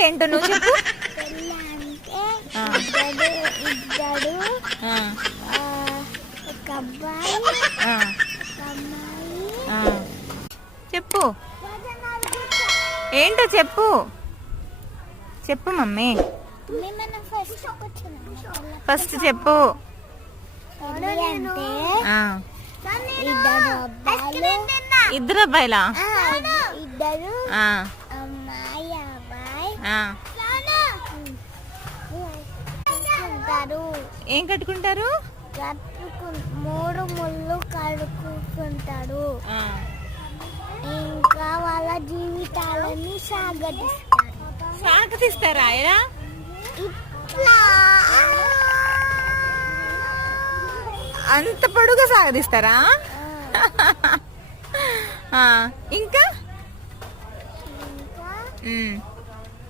అంటే ఏంటో నువ్వు చెప్పు. ఇద్దరు ఒక అబ్బాయి చెప్పు ఏంటో చెప్పు చెప్పు మమ్మీ. ఫస్ట్ చెప్పు. ఇద్దరు అబ్బాయిలా? ఇద్దరు అమ్మాయి అబ్బాయి ఏం కట్టుకుంటారు? 3 ముళ్ళు కడుక్కుంటాడు. ఇంకా వాళ్ళ జీవితాలని సాగతిస్తారా? ఎలా? అంత పొడుగా సాగతిస్తారా? ఇంకా